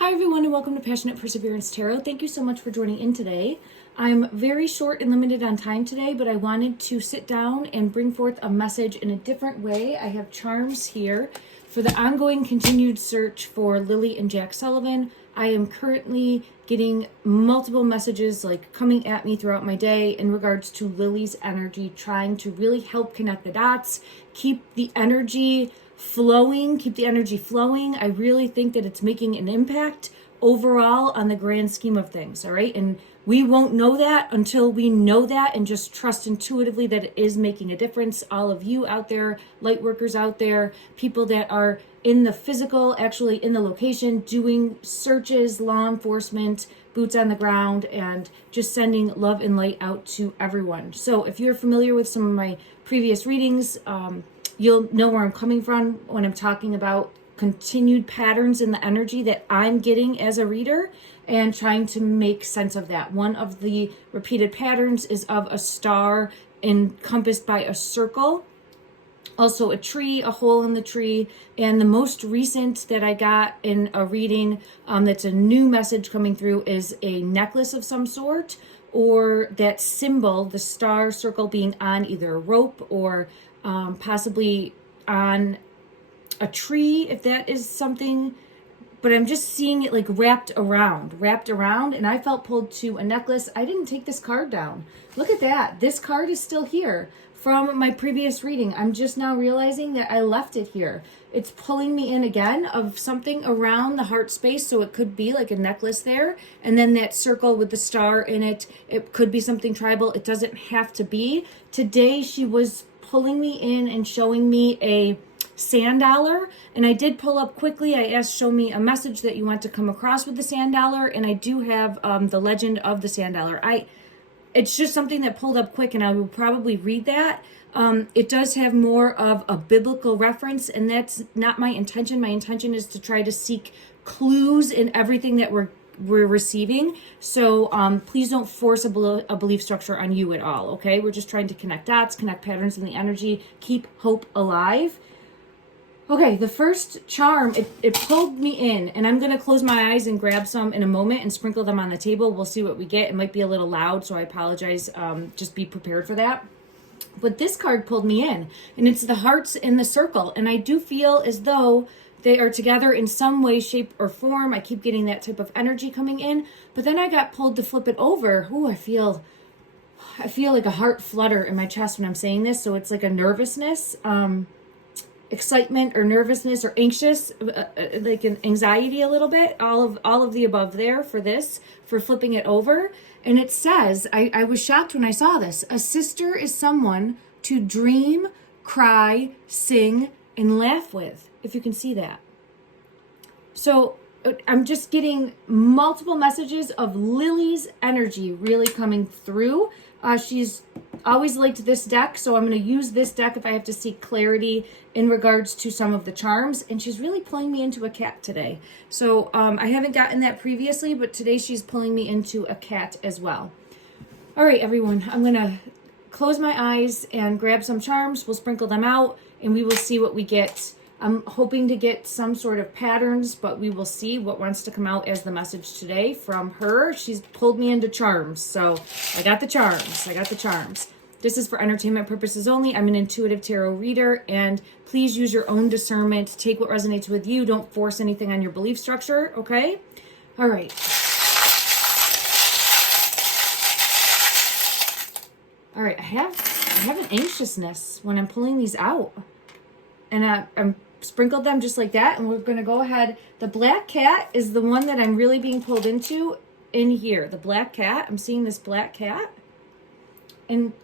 Hi everyone and welcome to Passionate Perseverance Tarot. Thank you so much for joining in today. I'm very short and limited on time today, but I wanted to sit down and bring forth a message in a different way. I have charms here for the ongoing continued search for Lilly and Jack Sullivan. I am currently getting multiple messages like coming at me throughout my day in regards to Lily's energy, trying to really help connect the dots, keep the energy flowing. I really think that it's making an impact overall on the grand scheme of things, all right? And we won't know that until we know that and just trust intuitively that it is making a difference. All of you out there, light workers out there, people that are in the physical, actually in the location, doing searches, law enforcement, boots on the ground, and just sending love and light out to everyone. So if you're familiar with some of my previous readings, you'll know where I'm coming from when I'm talking about continued patterns in the energy that I'm getting as a reader and trying to make sense of that. One of the repeated patterns is of a star encompassed by a circle, also a tree, a hole in the tree, and the most recent that I got in a reading that's a new message coming through is a necklace of some sort, or that symbol, the star circle, being on either a rope or possibly on a tree, if that is something, but I'm just seeing it like wrapped around, and I felt pulled to a necklace. I didn't take this card down. Look at that. This card is still here from my previous reading. I'm just now realizing that I left it here. It's pulling me in again of something around the heart space, so it could be like a necklace there, and then that circle with the star in it. It could be something tribal. It doesn't have to be. Today she was pulling me in and showing me a sand dollar, and I did pull up quickly. I asked, show me a message that you want to come across with the sand dollar, and I do have the legend of the sand dollar. It's just something that pulled up quick, and I will probably read that. It does have more of a biblical reference, and that's not my intention. My intention is to try to seek clues in everything that we're receiving. So please don't force a belief structure on you at all, okay? We're just trying to connect dots, connect patterns in the energy, keep hope alive. Okay, the first charm, it pulled me in, and I'm going to close my eyes and grab some in a moment and sprinkle them on the table. We'll see what we get. It might be a little loud, so I apologize. Just be prepared for that. But this card pulled me in, and it's the hearts in the circle, and I do feel as though they are together in some way, shape, or form. I keep getting that type of energy coming in, but then I got pulled to flip it over. Ooh, I feel like a heart flutter in my chest when I'm saying this, so it's like a nervousness, excitement or nervousness or anxious, like an anxiety a little bit, all of the above there for this, for flipping it over. And it says, I was shocked when I saw this, a sister is someone to dream, cry, sing, and laugh with, if you can see that. So I'm just getting multiple messages of Lily's energy really coming through. She's always liked this deck, so I'm going to use this deck if I have to seek clarity in regards to some of the charms. And she's really pulling me into a cat today. So I haven't gotten that previously, but today she's pulling me into a cat as well. All right, everyone, I'm going to close my eyes and grab some charms. We'll sprinkle them out, and we will see what we get. I'm hoping to get some sort of patterns, but we will see what wants to come out as the message today from her. She's pulled me into charms, so I got the charms. This is for entertainment purposes only. I'm an intuitive tarot reader, and please use your own discernment. Take what resonates with you. Don't force anything on your belief structure, okay? All right. All right, I have an anxiousness when I'm pulling these out, and I'm sprinkled them just like that, and we're going to go ahead. The black cat is the one that I'm really being pulled into in here. The black cat. I'm seeing this black cat, and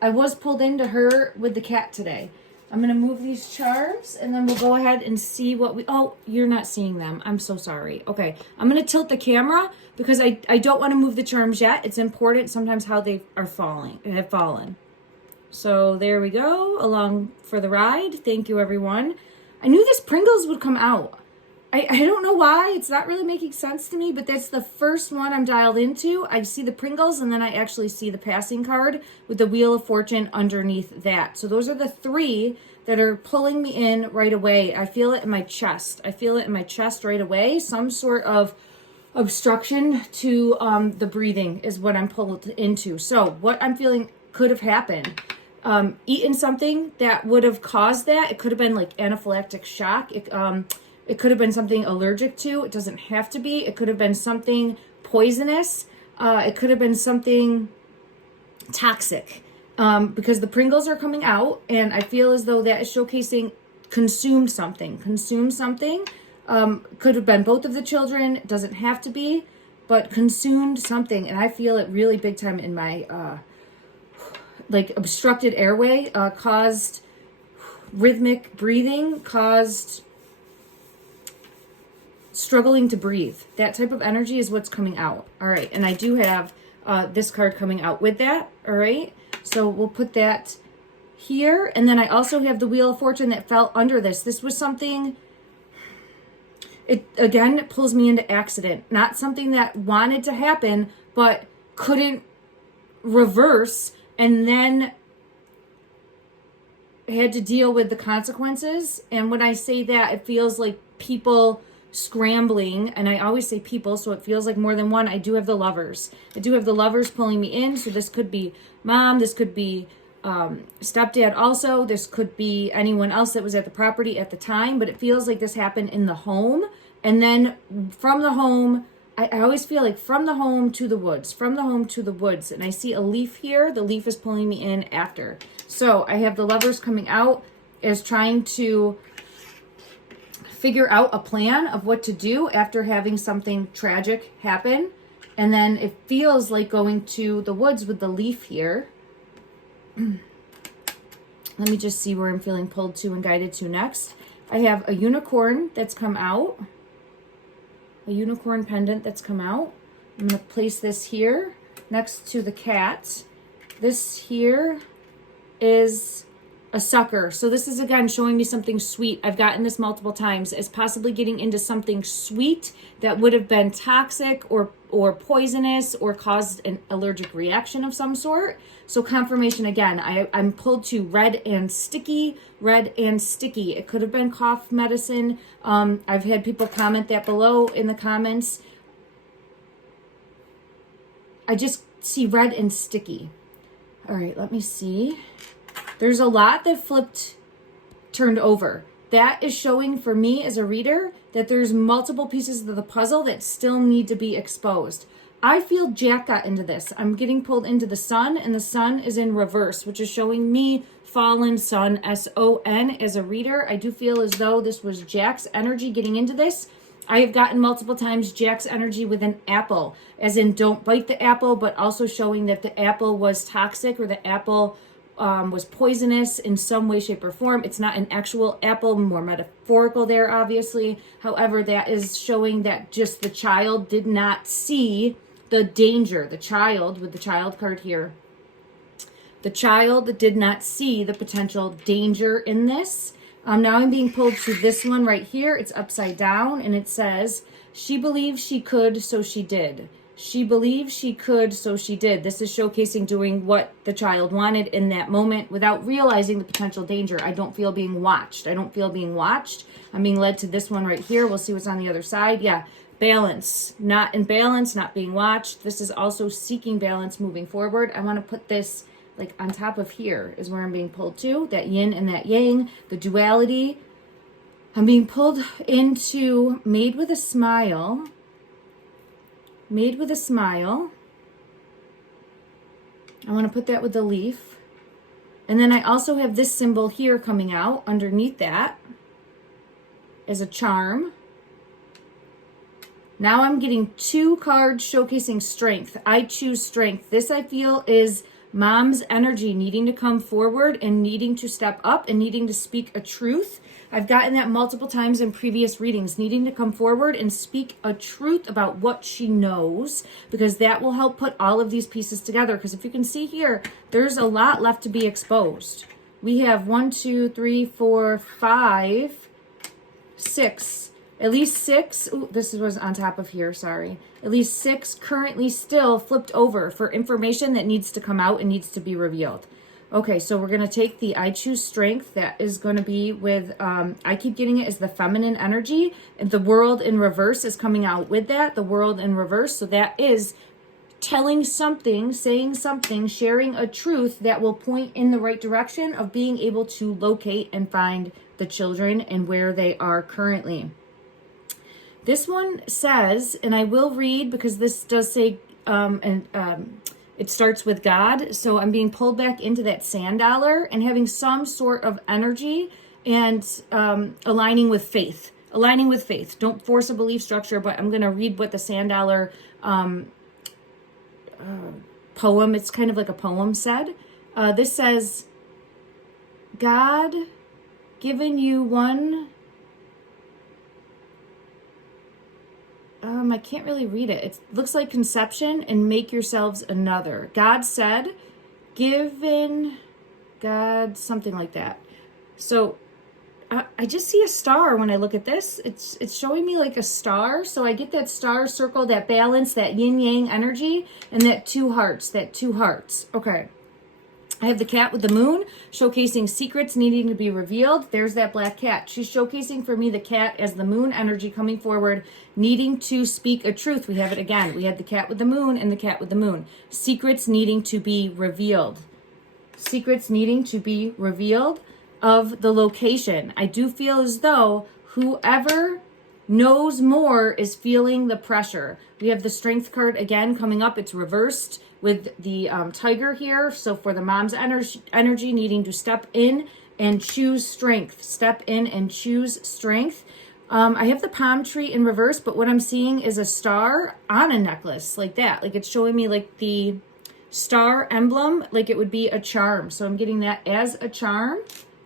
I was pulled into her with the cat today. I'm going to move these charms, and then we'll go ahead and see what we... Oh, you're not seeing them. I'm so sorry. Okay, I'm going to tilt the camera because I don't want to move the charms yet. It's important sometimes how they have fallen. So there we go, along for the ride. Thank you, everyone. I knew this Pringles would come out. I don't know why. It's not really making sense to me, but that's the first one I'm dialed into. I see the Pringles, and then I actually see the passing card with the Wheel of Fortune underneath that. So those are the three that are pulling me in right away. I feel it in my chest. I feel it in my chest right away. Some sort of obstruction to the breathing is what I'm pulled into. So what I'm feeling could have happened. Eaten something that would have caused that. It could have been like anaphylactic shock. It could have been something allergic to. It doesn't have to be. It could have been something poisonous. It could have been something toxic. Because the Pringles are coming out, and I feel as though that is showcasing consumed something. Consumed something. Could have been both of the children. It doesn't have to be, but consumed something. And I feel it really big time in my like obstructed airway, caused rhythmic breathing, caused struggling to breathe. That type of energy is what's coming out. All right. And I do have this card coming out with that. All right. So we'll put that here. And then I also have the Wheel of Fortune that fell under this. This was something, it again pulls me into accident. Not something that wanted to happen, but couldn't reverse, and then had to deal with the consequences. And when I say that, it feels like people scrambling, and I always say people, so it feels like more than one. I do have the Lovers. I do have the Lovers pulling me in, so this could be mom, this could be stepdad also, this could be anyone else that was at the property at the time, but it feels like this happened in the home, and then from the home, I always feel like from the home to the woods, from the home to the woods, and I see a leaf here. The leaf is pulling me in after. So I have the Lovers coming out as trying to figure out a plan of what to do after having something tragic happen. And then it feels like going to the woods with the leaf here. Let me just see where I'm feeling pulled to and guided to next. I have a unicorn that's come out. A unicorn pendant that's come out. I'm going to place this here next to the cat. This here is a sucker. So this is again showing me something sweet. I've gotten this multiple times as possibly getting into something sweet that would have been toxic or poisonous or caused an allergic reaction of some sort. So confirmation again, I'm pulled to red and sticky, red and sticky. It could have been cough medicine. I've had people comment that below in the comments. I just see red and sticky. All right, let me see. There's a lot that turned over. That is showing for me as a reader that there's multiple pieces of the puzzle that still need to be exposed. I feel Jack got into this. I'm getting pulled into the Sun, and the Sun is in reverse, which is showing me fallen sun, S-O-N, as a reader. I do feel as though this was Jack's energy getting into this. I have gotten multiple times Jack's energy with an apple, as in don't bite the apple, but also showing that the apple was toxic or the apple was poisonous in some way, shape, or form. It's not an actual apple, more metaphorical there, obviously. However, that is showing that just the child did not see the danger. The child, with the child card here, the child did not see the potential danger in this. Now I'm being pulled to this one right here. It's upside down, and it says, she believed she could, so she did. She believed she could, so she did. This is showcasing doing what the child wanted in that moment without realizing the potential danger. I don't feel being watched. I don't feel being watched. I'm being led to this one right here. We'll see what's on the other side. Yeah, balance. Not in balance, not being watched. This is also seeking balance moving forward. I want to put this like on top of here is where I'm being pulled to. That yin and that yang, the duality. I'm being pulled into Made with a Smile. Made with a Smile. I want to put that with the leaf. And then I also have this symbol here coming out underneath that as a charm. Now I'm getting two cards showcasing strength. I choose strength. This I feel is mom's energy needing to come forward and needing to step up and needing to speak a truth. I've gotten that multiple times in previous readings, needing to come forward and speak a truth about what she knows, because that will help put all of these pieces together. Because if you can see here, there's a lot left to be exposed. We have 1, 2, 3, 4, 5, 6, at least 6. Ooh, this was on top of here, sorry. At least 6 currently still flipped over for information that needs to come out and needs to be revealed. Okay, so we're going to take the I choose strength. That is going to be with, I keep getting it as the feminine energy. And the world in reverse is coming out with that, the world in reverse. So that is telling something, saying something, sharing a truth that will point in the right direction of being able to locate and find the children and where they are currently. This one says, and I will read because this does say, it starts with God. So I'm being pulled back into that sand dollar and having some sort of energy and aligning with faith. Aligning with faith. Don't force a belief structure, but I'm going to read what the sand dollar poem, it's kind of like a poem said. This says, God given you one, I can't really read it. It looks like conception and make yourselves another. God said, given God, something like that. So I just see a star when I look at this. It's showing me like a star. So I get that star circle, that balance, that yin yang energy, and that two hearts, Okay. I have the cat with the moon, showcasing secrets needing to be revealed. There's that black cat. She's showcasing for me the cat as the moon energy coming forward, needing to speak a truth. We have it again. We had the cat with the moon and the cat with the moon. Secrets needing to be revealed. Secrets needing to be revealed of the location. I do feel as though whoever knows more is feeling the pressure. We have the strength card again coming up. It's reversed with the tiger here. So for the mom's energy needing to step in and choose strength. Step in and choose strength. I have the palm tree in reverse, but what I'm seeing is a star on a necklace like that. Like it's showing me like the star emblem, like it would be a charm. So I'm getting that as a charm.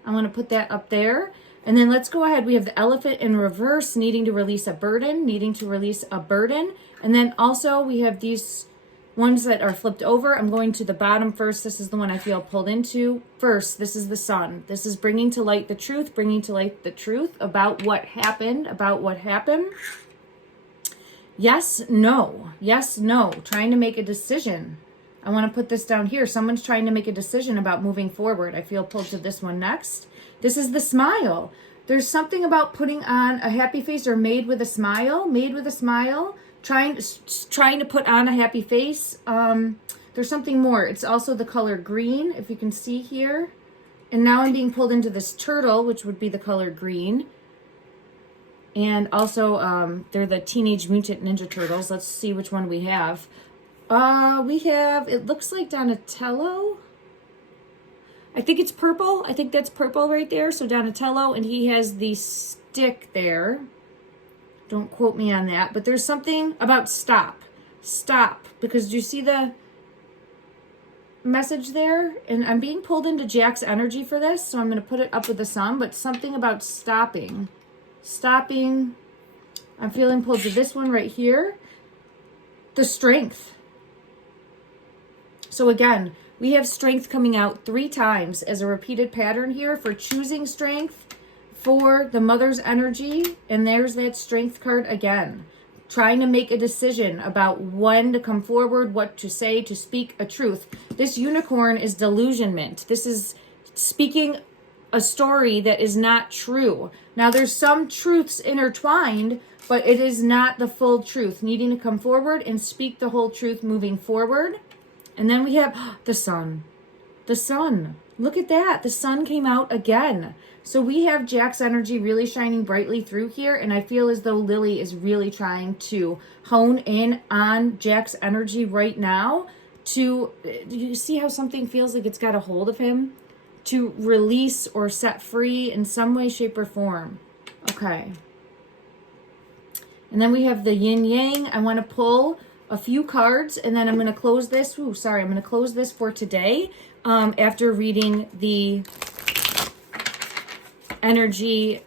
I want to put that up there. And then let's go ahead. We have the elephant in reverse, needing to release a burden, And then also we have these ones that are flipped over. I'm going to the bottom first. This is the one I feel pulled into first. This is the sun. This is bringing to light the truth, about what happened, Yes, no. Trying to make a decision. I want to put this down here. Someone's trying to make a decision about moving forward. I feel pulled to this one next. This is the smile. There's something about putting on a happy face or made with a smile, trying to put on a happy face. There's something more. It's also the color green, if you can see here. And now I'm being pulled into this turtle, which would be the color green. And also, they're the Teenage Mutant Ninja Turtles. Let's see which one we have. We have, it looks like Donatello. I think it's purple. I think that's purple right there. So Donatello, and he has the stick there. Don't quote me on that. But there's something about stop. Stop. Because do you see the message there? And I'm being pulled into Jack's energy for this. So I'm going to put it up with the sun. But something about stopping. Stopping. I'm feeling pulled to this one right here. The strength. So again, we have strength coming out 3 times as a repeated pattern here for choosing strength for the mother's energy. And there's that strength card again. Trying to make a decision about when to come forward, what to say, to speak a truth. This unicorn is delusionment. This is speaking a story that is not true. Now there's some truths intertwined, but it is not the full truth. Needing to come forward and speak the whole truth moving forward. And then we have the sun. The sun. Look at that. The sun came out again. So we have Jack's energy really shining brightly through here. And I feel as though Lilly is really trying to hone in on Jack's energy right now. Do you see how something feels like it's got a hold of him? To release or set free in some way, shape, or form. Okay. And then we have the yin yang. I want to pull a few cards, and then I'm going to close this. I'm going to close this for today after reading the energy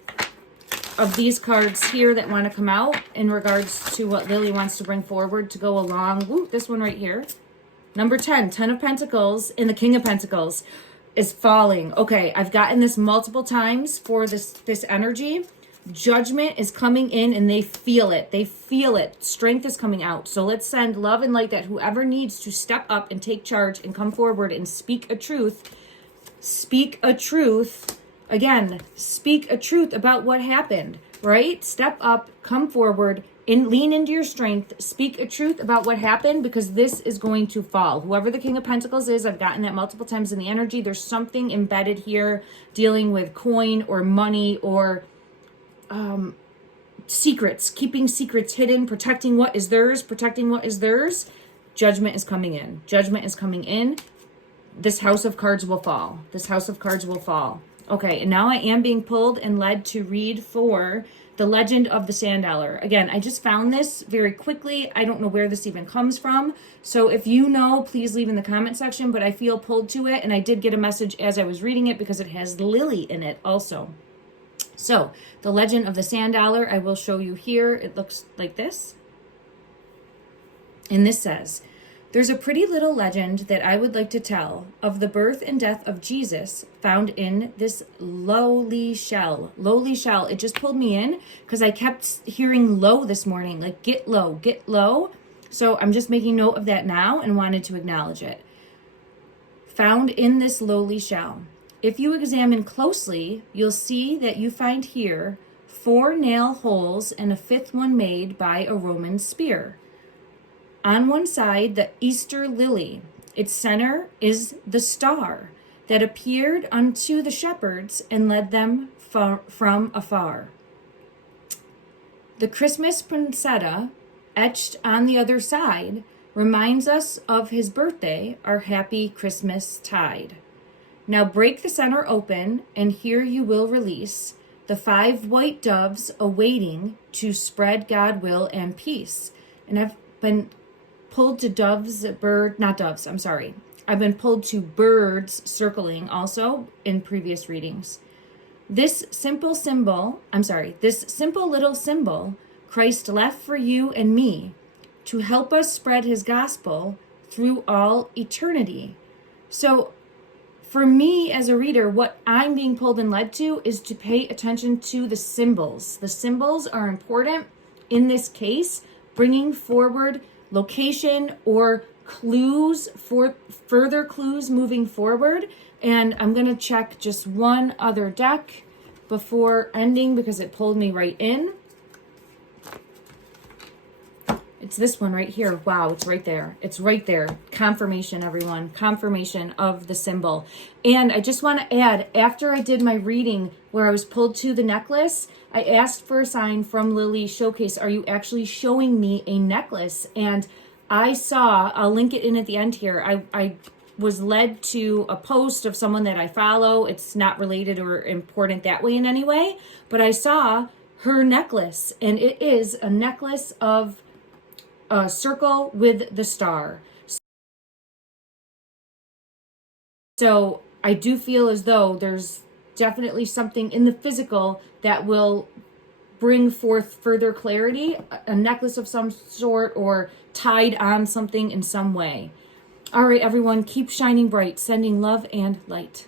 of these cards here that want to come out in regards to what Lilly wants to bring forward to go along. This one right here. Number 10, 10 of Pentacles, and the King of Pentacles is falling. Okay, I've gotten this multiple times for this energy. Judgment is coming in and they feel it. Strength is coming out. So let's send love and light that whoever needs to step up and take charge and come forward and speak a truth speak a truth. Again, speak a truth about what happened, right? Step up, come forward, and lean into your strength. Speak a truth about what happened, because this is going to fall. Whoever the King of Pentacles is, I've gotten that multiple times in the energy. There's something embedded here dealing with coin or money or secrets, keeping secrets hidden, protecting what is theirs, protecting what is theirs. Judgment is coming in. Judgment is coming in. This house of cards will fall. This house of cards will fall. Okay, and now I am being pulled and led to read for the Legend of the Sand Dollar. Again, I just found this very quickly. I don't know where this even comes from. So if you know, please leave in the comment section, but I feel pulled to it. And I did get a message as I was reading it because it has Lilly in it also. So the Legend of the Sand Dollar, I will show you here. It looks like this. And this says, there's a pretty little legend that I would like to tell of the birth and death of Jesus found in this lowly shell. Lowly shell. It just pulled me in because I kept hearing low this morning, like get low, get low. So I'm just making note of that now and wanted to acknowledge it. Found in this lowly shell. If you examine closely, you'll see that you find here 4 nail holes and a 5th one made by a Roman spear. On one side, the Easter lily. Its center is the star that appeared unto the shepherds and led them from afar. The Christmas poinsettia, etched on the other side, reminds us of his birthday, our happy Christmas tide. Now break the center open, and here you will release the 5 white doves awaiting to spread God will and peace. And I've been pulled to I've been pulled to birds circling also in previous readings. This simple little symbol Christ left for you and me to help us spread his gospel through all eternity. So for me as a reader, what I'm being pulled and led to is to pay attention to the symbols. The symbols are important in this case, bringing forward location or clues for further clues moving forward. And I'm going to check just one other deck before ending because it pulled me right in. It's this one right here. Wow, it's right there. It's right there. Confirmation, everyone. Confirmation of the symbol. And I just want to add, after I did my reading where I was pulled to the necklace, I asked for a sign from Lilly Showcase. Are you actually showing me a necklace? And I saw, I'll link it in at the end here. I was led to a post of someone that I follow. It's not related or important that way in any way, but I saw her necklace, and it is a necklace of a circle with the star. So I do feel as though there's definitely something in the physical that will bring forth further clarity, a necklace of some sort or tied on something in some way. All right, everyone, keep shining bright, sending love and light.